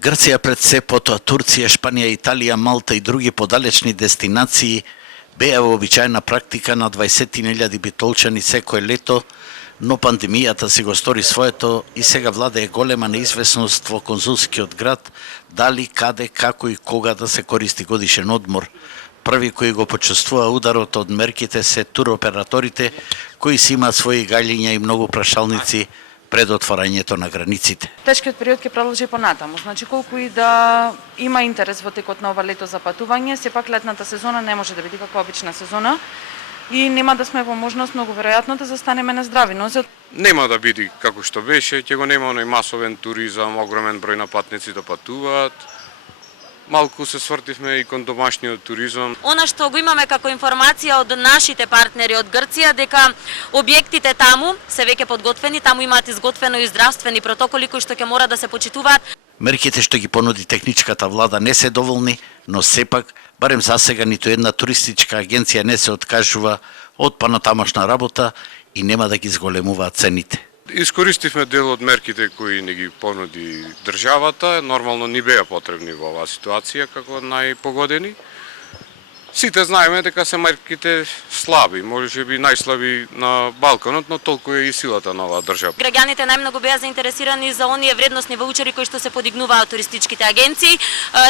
Грција пред се, потоа Турција, Шпанија, Италија, Малта и други подалечни дестинации беа вообичаена практика на 20.000 битолчани секое лето, но пандемијата си го стори своето и сега владее голема неизвестност во конзулскиот град дали, каде, како и кога да се користи годишен одмор. Први кои го почувствува ударот од мерките се туроператорите, кои си имаат своји гајлиња и многу прашалници пред отварањето на границите. Тешкиот период ќе продолжи понатаму. Значи колку и да има интерес во текот на ова лето за патување, сепак летната сезона не може да биде како обична сезона и нема да сме во можност многу веројатно да застанеме на здрави нозе. Нема да биде како што беше, ќе го нема оној масовен туризам, огромен број на патници да патуваат. Малку се свртивме и кон домашниот туризам. Она што го имаме како информација од нашите партнери од Грција, дека објектите таму се веќе подготвени, таму имаат изготвено и здравствени протоколи кои што ќе мора да се почитуваат. Мерките што ги понуди техничката влада не се доволни, но сепак, барем за сега, ниту една туристичка агенција не се откажува од понатамошна работа и нема да ги зголемуваат цените. Искористивме дел од мерките кои не ги понуди државата, нормално ни беа потребни во оваа ситуација како најпогодени. Сите знаеме дека се мерките слаби, можеби најслаби на Балканот, но толку е и силата на оваа држава. Граѓаните најмногу беа заинтересирани за оние вредносни ваучери кои што се подигнуваат туристичките агенции.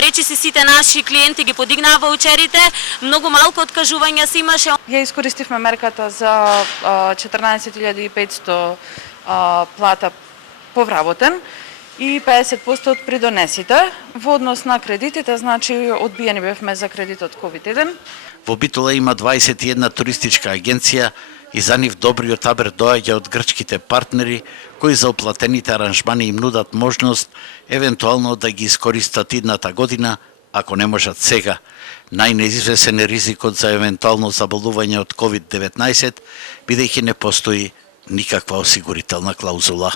Речиси сите наши клиенти ги подигнаа ваучерите, многу малку откажувања се имаше. Ја искористивме мерката за 14.500 плата повработен и 50% од придонесите. Во однос на кредитите, значи одбиени бевме за кредит од COVID-1. Во Битола има 21 туристичка агенција и за нив добриот табер доаѓа од грчките партнери кои за оплатените аранжмани им нудат можност евентуално да ги искористат идната година, ако не можат сега. Најнеизвесен е ризикот за евентуално заболување од COVID-19, бидејќи не постои никаква осигурителна клаузула.